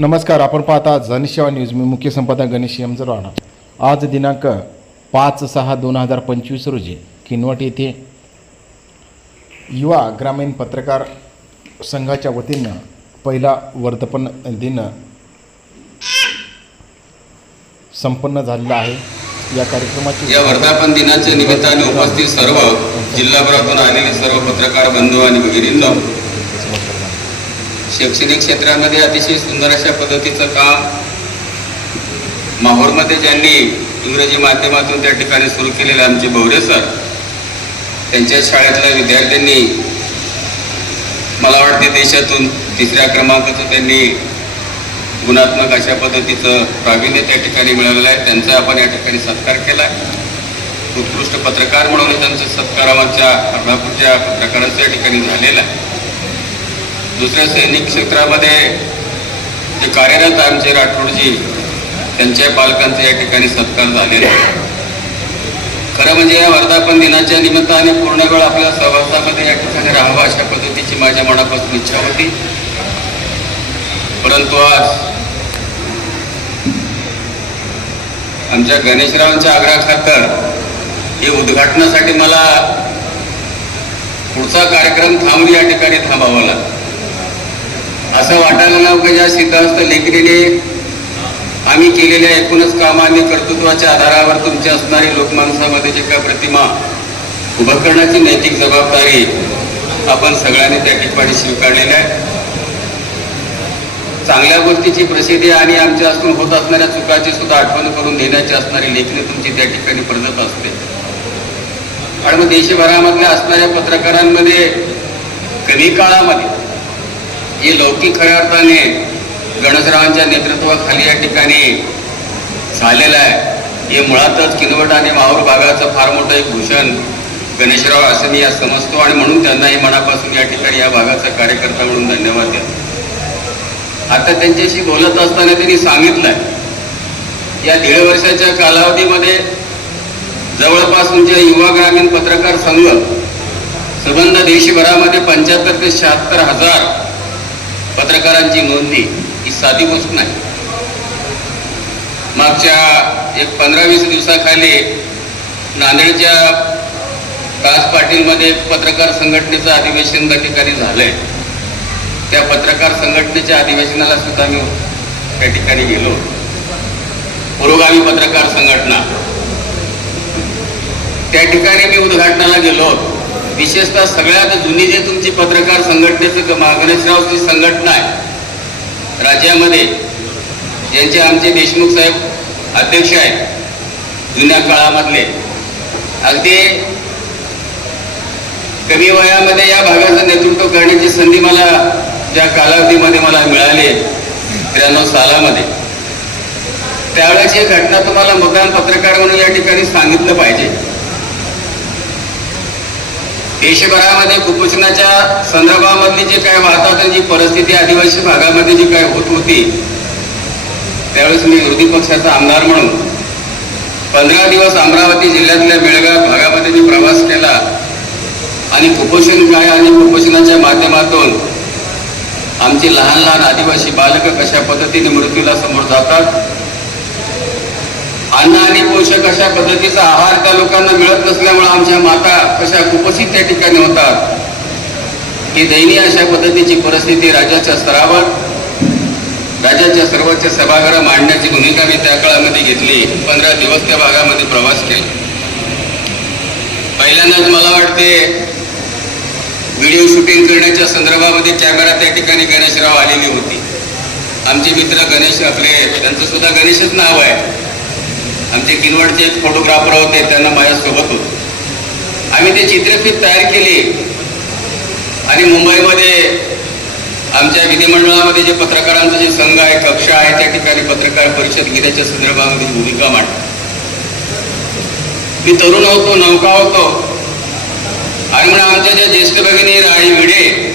नमस्कार आपण पाहता जनसेवा न्यूज. मी मुख्य संपादक गणेश राणा आज दिनांक पाच सहा दोन हजार पंचवीस रोजी किनवट येथे युवा ग्रामीण पत्रकार संघाच्या वतीनं पहिला वर्धपन दिन संपन्न झालेला आहे. या कार्यक्रमाची या वर्धापन दिनाच्या निमित्ताने उपस्थित सर्व जिल्हाभरातून आलेले सर्व पत्रकार बंधू आणि भगिनींना शैक्षणिक क्षेत्रामध्ये अतिशय सुंदर अशा पद्धतीचं काम माहूरमध्ये ज्यांनी इंग्रजी माध्यमातून त्या ठिकाणी सुरू केलेले आमचे भवरे सर त्यांच्या शाळेतल्या विद्यार्थ्यांनी मला वाटते देशातून तिसऱ्या क्रमांकाचं त्यांनी गुणात्मक अशा पद्धतीचं प्रावीण्य त्या ठिकाणी मिळालेलं आहे. त्यांचा आपण या ठिकाणी सत्कार केला आहे. उत्कृष्ट पत्रकार म्हणून त्यांचा सत्कार आमच्या अर्धापूरच्या पत्रकारांचा या ठिकाणी झालेला आहे. दुसऱ्या सैनिक क्षेत्रामध्ये जे कार्यरत आमचे राठोडजी त्यांच्या पालकांचा या ठिकाणी सत्कार झालेला आहे खरं म्हणजे या वर्धापन दिनाच्या निमित्ताने पूर्ण वेळ आपल्या सहवासामध्ये या ठिकाणी राहावं अशा पद्धतीची माझ्या मनापासून इच्छा होती. परंतु आज आमच्या गणेशरावांच्या आग्रहाखातर हे उद्घाटनासाठी मला पुढचा कार्यक्रम थांबून या ठिकाणी थांबावा लागला असं वाटायला लागलं की ज्या सिद्धांत लेखनीने आम्ही केलेल्या एकूणच काम आणि कर्तृत्वाच्या आधारावर तुमच्या असणारी लोकमानसामध्ये जे काय प्रतिमा उभं करण्याची नैतिक जबाबदारी आपण सगळ्यांनी त्या ठिकाणी स्वीकारलेल्या आहे. चांगल्या गोष्टीची प्रसिद्धी आणि आमच्या असून होत असणाऱ्या चुकाची सुद्धा आठवण करून देण्याची असणारी लेखणी तुमची त्या ठिकाणी प्रगत असते. आणि मग देशभरामधल्या असणाऱ्या पत्रकारांमध्ये कमी काळामध्ये ही लौकिक खऱ्या अर्थाने गणेशरावांच्या नेतृत्वाखाली या ठिकाणी झालेलं आहे. हे मुळातच किनवट आणि माहूर भागाचं फार मोठं एक भूषण गणेशराव असं मी या समजतो आणि म्हणून त्यांनाही मनापासून या ठिकाणी या भागाचा कार्यकर्ता म्हणून धन्यवाद देतो. आता त्यांच्याशी बोलत असताना त्यांनी सांगितलंय या दीड वर्षाच्या कालावधीमध्ये जवळपास जे युवा ग्रामीण पत्रकार संघ संबंध देशभरामध्ये पंच्याहत्तर ते शहात्तर हजार पत्रकारांची नोंदणी ही साधी गोष्ट नाही. मागच्या एक पंधरा वीस दिवसाखाली नांदेडच्या दास पाटीलमध्ये पत्रकार संघटनेचं अधिवेशन त्या ठिकाणी झालंय. त्या पत्रकार संघटनेच्या अधिवेशनाला सुद्धा मी त्या ठिकाणी गेलो. पुरोगामी पत्रकार संघटना. त्या ठिकाणी मी उद्घाटनाला गेलो. विशेषतः सगळ्यात जुनी जे तुमची पत्रकार संघटनेचं गणेशरावची संघटना आहे राज्यामध्ये यांचे आमचे देशमुख साहेब अध्यक्ष आहेत जुन्या काळामधले. अगदी कमी वयामध्ये या भागाचं नेतृत्व करण्याची संधी मला ज्या कालावधीमध्ये मला मिळाली त्र्याण्णव सालामध्ये. त्यावेळेस ही घटना तुम्हाला मुद्दाम पत्रकार म्हणून या ठिकाणी सांगितलं पाहिजे. देशभरामध्ये कुपोषणाच्या संदर्भामधली जे काय वाहतात जी परिस्थिती आदिवासी भागामध्ये जी काय होत होती त्यावेळेस मी विरोधी पक्षाचा आमदार म्हणून पंधरा दिवस अमरावती जिल्ह्यातल्या बेळगाव भागामध्ये मी प्रवास केला आणि कुपोषण काय आणि कुपोषणाच्या माध्यमातून आमची लहान लहान आदिवासी बालकं कशा पद्धतीने मृत्यूला समोर जातात अन्न आणि पोषक अशा पद्धतीचा आहार त्या लोकांना मिळत नसल्यामुळे आमच्या माता कशा कुपोषित त्या ठिकाणी होतात. ही दयनीय अशा पद्धतीची परिस्थिती राज्याच्या स्तरावर राज्याच्या सर्वोच्च सभागृह मांडण्याची भूमिका मी त्या काळामध्ये घेतली. पंधरा दिवस त्या भागामध्ये प्रवास केला. पहिल्यांदाच मला वाटते व्हिडिओ शूटिंग करण्याच्या संदर्भामध्ये कॅमेरा त्या ठिकाणी गणेशराव आलेली होती. आमचे मित्र गणेश आपले त्यांचं सुद्धा गणेशच नाव आहे. आमचे किनवटचे फोटोग्राफर होते त्यांना माझ्यासोबत होते. आम्ही ते चित्रफित तयार केली. आणि मुंबईमध्ये आमच्या विधिमंडळामध्ये जे पत्रकारांचा जे संघ आहे कक्षा आहे त्या ठिकाणी पत्रकार परिषद घेण्याच्या संदर्भामध्ये भूमिका मांडली. मी तरुण होतो नौका होतो. आणि म्हणून आमच्या ज्या ज्येष्ठ भगिनी राणी भिडे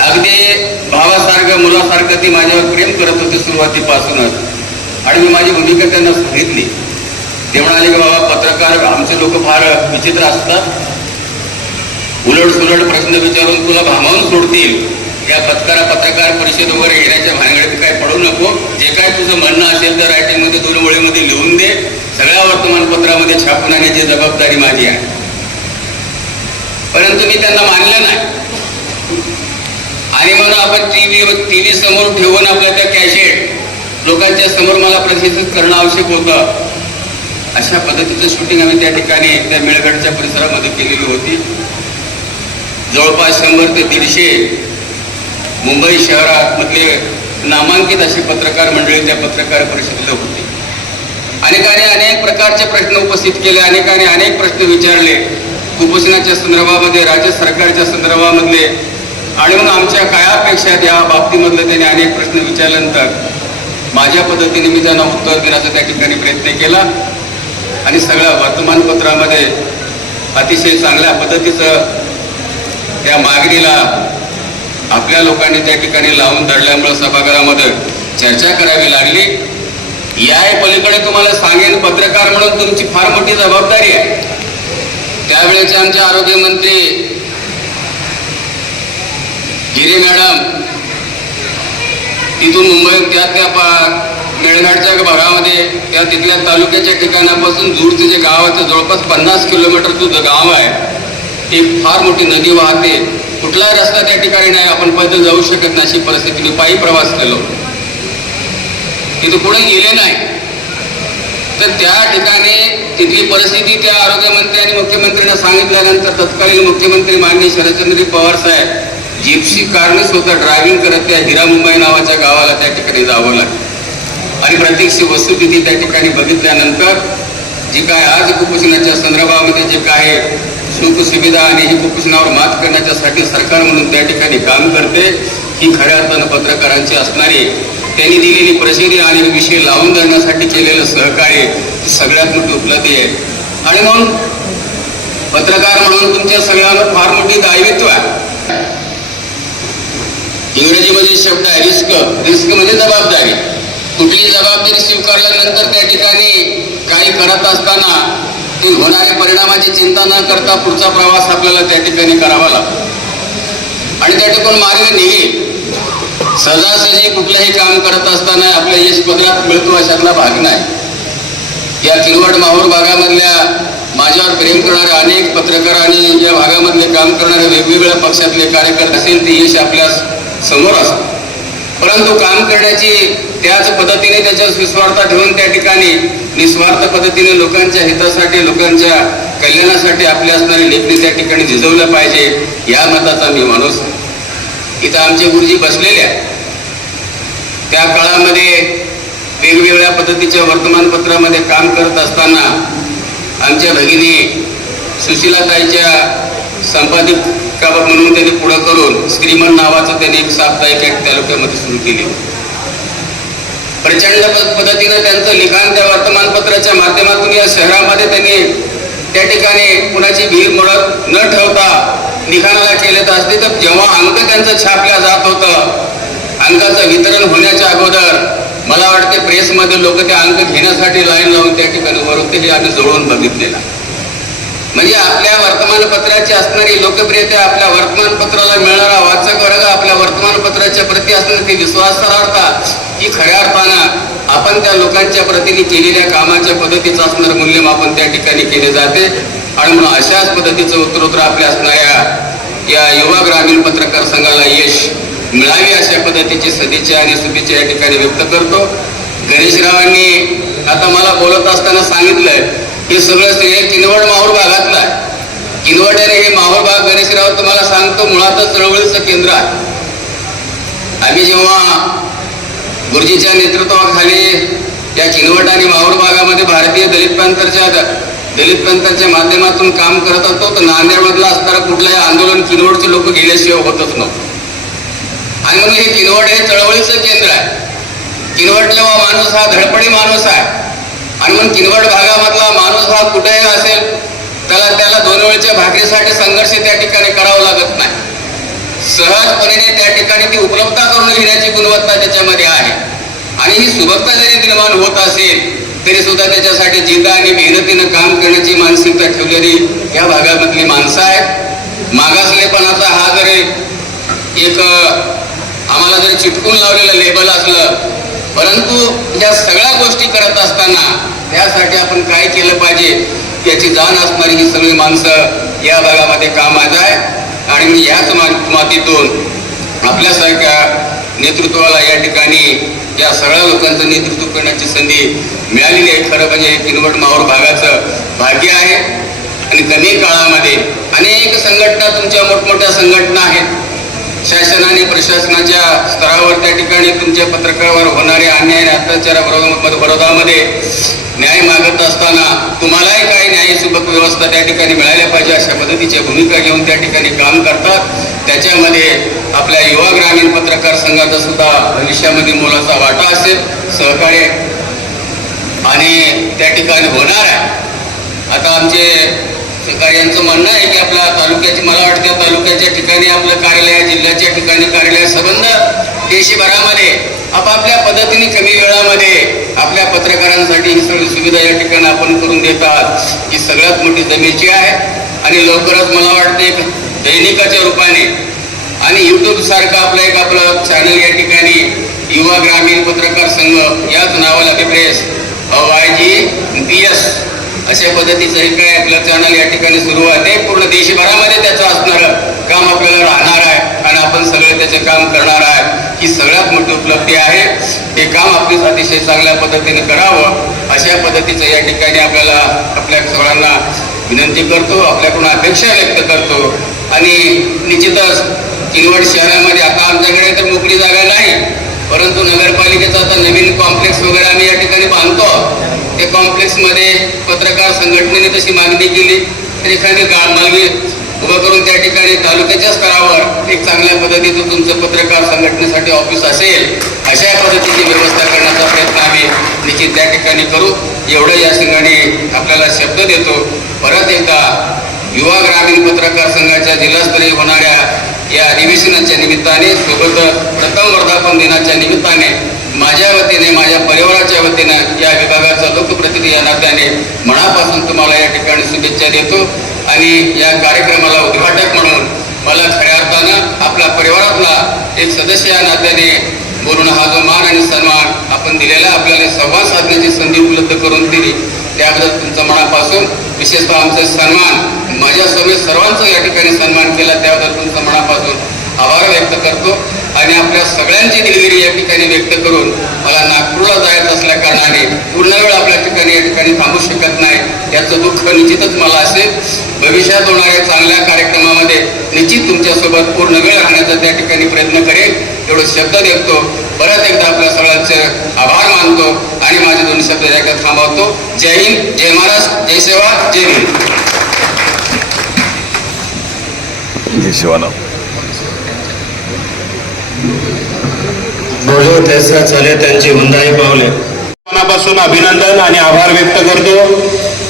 अगदी भावासारखं मुलासारखं ती माझ्यावर प्रेम करत होते सुरुवातीपासूनच. आणि मी माझी भूमिका त्यांना सांगितली. ते म्हणाले की बाबा पत्रकार आमचे लोक फार विचित्र असतात. उलट सुलट प्रश्न विचारून तुला भामावून सोडतील. या पत्रकार पत्रकार परिषद वगैरे येण्याच्या भानगडीत काय पडू नको. जे काय तुझं म्हणणं असेल तर रायटिंगमध्ये दोन ओळीमध्ये लिहून दे. सगळ्या वर्तमानपत्रामध्ये छापून आणण्याची जबाबदारी माझी आहे. परंतु मी त्यांना मानलं नाही. आणि म्हणून आपण टीव्ही टीव्ही समोर ठेवून आपल्या त्या कॅशेट लोकांच्या समोर मला प्रशिक्षित करणं आवश्यक होतं. अशा पद्धतीचं शूटिंग आम्ही त्या ठिकाणी त्या मेळघाटच्या परिसरामध्ये केलेली होती. जवळपास शंभर ते दीडशे मुंबई शहरामधले नामांकित असे पत्रकार मंडळी त्या पत्रकार परिषदेला होते. अनेकाने अनेक प्रकारचे प्रश्न उपस्थित केले अनेकाने अनेक प्रश्न विचारले. कुपोषणाच्या संदर्भामध्ये राज्य सरकारच्या संदर्भामधले आणि मग आमच्या काय अपेक्षा आहेत या बाबतीमधले त्यांनी अनेक प्रश्न विचारल्यानंतर माझ्या पद्धतीने मी त्यांना उत्तर देण्याचा त्या ठिकाणी प्रयत्न केला. आणि सगळ्या वर्तमानपत्रामध्ये अतिशय चांगल्या पद्धतीचं त्या मागणीला आपल्या लोकांनी त्या ठिकाणी लावून धरल्यामुळे सभागृहामध्ये चर्चा करावी लागली. या पलीकडे तुम्हाला सांगेन पत्रकार म्हणून तुमची फार मोठी जबाबदारी आहे. त्यावेळेचे आमचे आरोग्यमंत्री गिरी मॅडम तिथून मुंबई त्या त्या पा- मेळघाटच्या भागामध्ये त्या तिथल्या तालुक्याच्या ठिकाणापासून दूरचे जे गाव आहे जवळपास पन्नास किलोमीटरचं जे गाव आहे. ती फार मोठी नदी वाहते. कुठला रस्ता त्या ठिकाणी नाही. आपण पैदल जाऊ शकत नाही अशी परिस्थिती मी पायी प्रवास केलो. तिथे कुठे गेले नाही. तर त्या ठिकाणी तिथली परिस्थिती त्या आरोग्यमंत्री आणि मुख्यमंत्र्यांना सांगितल्यानंतर तत्कालीन मुख्यमंत्री माननीय शरदचंद्र पवार साहेब जिप्सी कारने स्वतः ड्रायव्हिंग करत त्या हिरा मुंबई नावाच्या गावाला त्या ठिकाणी जावं लागलं. आणि प्रत्यक्ष वस्तुस्थिती त्या ठिकाणी बघितल्यानंतर जी काय आज कुपोषणाच्या संदर्भामध्ये जे काय सुख सुविधा आणि ही कुपोषणावर मात करण्याच्यासाठी सरकार म्हणून त्या ठिकाणी काम करते ही खऱ्या अर्थानं पत्रकारांची असणारी त्यांनी दिलेली प्रसिद्धी आणि विषय लावून धरण्यासाठी केलेलं सहकार्य सगळ्यात मोठी उपलब्धी आहे. आणि म्हणून पत्रकार म्हणून तुमच्या सगळ्यांना फार मोठी दायित्व आहे. इंग्रजीमध्ये शब्द आहे रिस्क. रिस्क म्हणजे जबाबदारी. कुठली जबाबदारी स्वीकारल्यानंतर त्या ठिकाणी काही करत असताना ती होणाऱ्या परिणामाची चिंता न करता पुढचा प्रवास आपल्याला त्या ठिकाणी करावा लागतो. आणि त्या ठिकाणी मार्ग निघेल. सहजासहजी कुठलंही काम करत असताना आपल्या यश पदरात मिळतो अशातला भाग नाही. या किनवट माहूर भागामधल्या माझ्यावर प्रेम करणारे अनेक पत्रकार आणि या भागामधले काम करणारे वेगवेगळ्या पक्षातले कार्यकर्ते असेल ते यश आपल्या समोर असतो. परंतु काम करण्याची त्याच पद्धतीने त्याच्या निस्वार्थ ठेवून त्या ठिकाणी निस्वार्थ पद्धतीने लोकांच्या हितासाठी लोकांच्या कल्याणासाठी आपले असणारी लेखणी त्या ठिकाणी झिजवलं पाहिजे या मताचा मी माणूस इथं आमचे गुरुजी बसलेले त्या काळामध्ये वेगवेगळ्या पद्धतीच्या वर्तमानपत्रामध्ये काम करत असताना आमच्या भगिनी सुशीलाताईच्या संपादित संपादिका म्हणून त्यांनी पुढं करून श्रीमन नावाचं त्यांनी एक साप्ताहिक एक तालुक्यामध्ये सुरू केली प्रचंड पद्धतीनं त्यांचं लिखाण त्या वर्तमानपत्राच्या माध्यमातून या शहरामध्ये त्यांनी त्या ठिकाणी कुणाची भीड मोडत न ठेवता लिखाणाला केलेत असते तर जेव्हा अंक त्यांचं छापल्या जात होतं अंकाचं वितरण होण्याच्या अगोदर मला वाटते प्रेसमध्ये लोक ते अंक घेण्यासाठी लाईन लावून त्या ठिकाणी वरून होते हे आम्ही जुळवून बघितलेलं आहे. म्हणजे आपल्या वर्तमानपत्राची असणारी लोकप्रियता आपल्या वर्तमानपत्राला मिळणारा वाचक वर्ग आपल्या वर्तमानपत्राच्या प्रती असणारी ती विश्वासार्हता ही खऱ्या अर्थानं आपण त्या लोकांच्या प्रतीने केलेल्या कामाच्या पद्धतीचं असणारं मूल्यमापन त्या ठिकाणी केले जाते. आणि म्हणून अशाच पद्धतीचं उत्तरोत्तर आपल्या असणाऱ्या या युवा ग्रामीण पत्रकार संघाला यश मिळावी अशा पद्धतीची सदिच्छा आणि शुभेच्छा या ठिकाणी व्यक्त करतो. गणेशरावांनी आता मला बोलत असताना सांगितलंय हे सगळं श्रेय किनवट माहूर भागातलं आहे. किनवट्याने हे माहूर भाग गणेशराव तुम्हाला सांगतो मुळातच चळवळीचं केंद्र आहे. आम्ही जेव्हा गुरुजीच्या नेतृत्वाखाली या किनवट आणि माहूर भागामध्ये भारतीय दलित प्रांतरच्या दलित पंथाच्या माध्यमातून काम करत होतो तर नांदेडमधला असणारं कुठलंही आंदोलन किनवटचे लोक गेल्याशिवाय होतच नव्हतं. आणि म्हणून हे किनवट हे चळवळीचं केंद्र आहे. किनवट जेव्हा माणूस हा धडपडी माणूस आहे आणि मग किनवट भागामधला माणूस हा कुठेही असेल त्याला त्याला दोन वेळच्या भाकरीसाठी संघर्ष त्या ठिकाणी करावा लागत नाही. सहजपणे त्या ठिकाणी ती उपलब्धता करून घेण्याची गुणवत्ता त्याच्यामध्ये आहे. आणि ही सुबकता जरी निर्माण होत असेल तरी सुद्धा त्याच्यासाठी जिद्द आणि मेहनतीनं काम करण्याची मानसिकता ठेवलेली या भागामधली माणसं आहेत. मागासलेपणाचा हा जरी एक आम्हाला जरी चिटकून लावलेलं लेबल असलं परंतु या सगळ्या गोष्टी करत असताना त्यासाठी आपण काय केलं पाहिजे याची जाण असणारी ही सगळी माणसं या भागामध्ये कामात आहे. आणि मी याच मातीतून आपल्यासारख्या नेतृत्वाला या ठिकाणी या सगळ्या लोकांचं नेतृत्व करण्याची संधी मिळालेली आहे. खरं म्हणजे हे किनवट माहूर भागाचं भाग्य आहे. आणि कमी काळामध्ये अनेक संघटना तुमच्या मोठमोठ्या संघटना आहेत. शासनाने प्रशासनाच्या स्तरावर त्या ठिकाणी तुमच्या पत्रकारावर होणारे अन्याय आणि अत्याचाराबरोबर विरोधामध्ये न्याय मागत असताना तुम्हालाही काही न्याय सुबक व्यवस्था त्या ठिकाणी मिळायला पाहिजे अशा पद्धतीच्या भूमिका घेऊन त्या ठिकाणी काम करतात. त्याच्यामध्ये आपल्या युवा ग्रामीण पत्रकार संघाचा सुद्धा भविष्यामध्ये मोलाचा वाटा असेल. सहकार्य आणि त्या ठिकाणी होणार आहे. आता आमचे यांचं म्हणणं आहे की आपल्या तालुक्याची मला वाटतं तालुक्याच्या ठिकाणी आपलं कार्यालय जिल्ह्याच्या ठिकाणी कार्यालय संबंध देशभरामध्ये आपापल्या पद्धतीने कमी वेळामध्ये आपल्या पत्रकारांसाठी ही सगळी सुविधा या ठिकाणी आपण करून देतात. ही सगळ्यात मोठी जमेची आहे आणि लवकरच मला वाटते दैनिकाच्या रूपाने आणि यूट्यूब सारखं आपलं एक आपलं चॅनल या ठिकाणी युवा ग्रामीण पत्रकार संघ याच नावाला press Y G P S अशा पद्धतीचं हे काय आपलं चॅनल या ठिकाणी सुरू आहे. ते पूर्ण देशभरामध्ये त्याचं असणारं काम आपल्याला राहणार. आपण सगळे त्याचे काम करणार आहे ही सगळ्यात मोठी उपलब्धी आहे. हे काम आपलीच अतिशय चांगल्या पद्धतीने करावं. अशा पद्धतीचं या ठिकाणी आपल्याला आपल्या सगळ्यांना विनंती करतो आपल्याकडून अपेक्षा व्यक्त करतो. आणि निश्चितच किनवट शहरामध्ये आता आमच्याकडे तर मोकळी जागा नाही. परंतु नगरपालिकेचा आता नवीन कॉम्प्लेक्स वगैरे आम्ही या ठिकाणी बांधतो. ते कॉम्प्लेक्समध्ये पत्रकार संघटनेने तशी मागणी केली. तर एखादी गा उभं करून त्या ठिकाणी तालुक्याच्या स्तरावर एक चांगल्या पद्धतीचं तुमचं पत्रकार संघटनेसाठी ऑफिस असेल अशा पद्धतीची व्यवस्था करण्याचा प्रयत्न आम्ही निश्चित त्या ठिकाणी करू. एवढं या संघाने आपल्याला शब्द देतो. परत एकदा युवा ग्रामीण पत्रकार संघाच्या जिल्हास्तरीय होणाऱ्या या अधिवेशनाच्या निमित्ताने सोबतच प्रथम वर्धापन दिनाच्या निमित्ताने माझ्या वतीने माझ्या परिवाराच्या वतीनं या विभागाचा लोकप्रतिनिधी या नात्याने मनापासून तुम्हाला या ठिकाणी शुभेच्छा देतो. आणि या कार्यक्रमाला उद्घाटक म्हणून मला खऱ्या अर्थानं आपला परिवारातला एक सदस्य या नात्याने बोलून हा जो मान आणि सन्मान आपण दिलेला आपल्याला संवाद साधण्याची संधी उपलब्ध करून दिली त्याबद्दल तुमचं मनापासून विशेषतः आमचा सन्मान माझ्यासोबत सर्वांचा या ठिकाणी सन्मान केला त्याबद्दल तुमचा मनापासून आभार व्यक्त करतो. आणि आपल्या सगळ्यांची दिलगिरी या ठिकाणी व्यक्त करून मला नागपूरला जायचं असल्या कारणाने पूर्ण वेळ आपल्या ठिकाणी या ठिकाणी थांबू शकत नाही याचं दुःख निश्चितच मला असेल. भविष्यात होणाऱ्या चांगल्या कार्यक्रमामध्ये निश्चित तुमच्यासोबत पूर्ण वेळ राहण्याचा त्या ठिकाणी प्रयत्न करेन एवढं शब्द देतो. परत एकदा आपल्या सगळ्यांचे आभार मानतो आणि माझे दोन शब्द ठिकाणी थांबवतो. जय हिंद जय महाराष्ट्र जय सेवा जय हिंद जय शिवाना बोलो तैसा चले त्यांची हुंदाई पावले. मनापासून अभिनंदन आणि आभार व्यक्त करतो.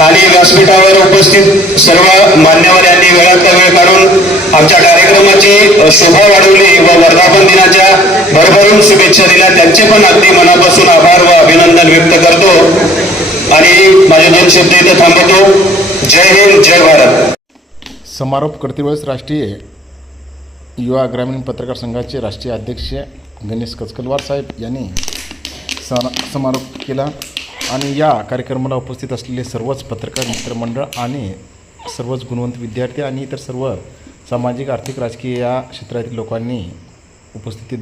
आणि व्यासपीठावर उपस्थित सर्व मान्यवर यांनी वेळात वेळ काढून आमच्या कार्यक्रमाची शोभा वाढवली व वर्धापन दिनाच्या भरभरून शुभेच्छा दिल्या. त्यांचे पण अगदी मनापासून आभार व अभिनंदन व्यक्त करतो. आणि माझे दोन शब्द इथे थांबवतो. जय हिंद जय भारत. समारोप करतेवेळेस राष्ट्रीय युवा ग्रामीण पत्रकार संघाचे राष्ट्रीय अध्यक्ष गणेश कचकलवार साहेब यांनी सण समारोप केला. आणि या कार्यक्रमाला उपस्थित असलेले सर्वच पत्रकार मित्रमंडळ आणि सर्वच गुणवंत विद्यार्थी आणि इतर सर्व सामाजिक आर्थिक राजकीय या क्षेत्रातील लोकांनी उपस्थिती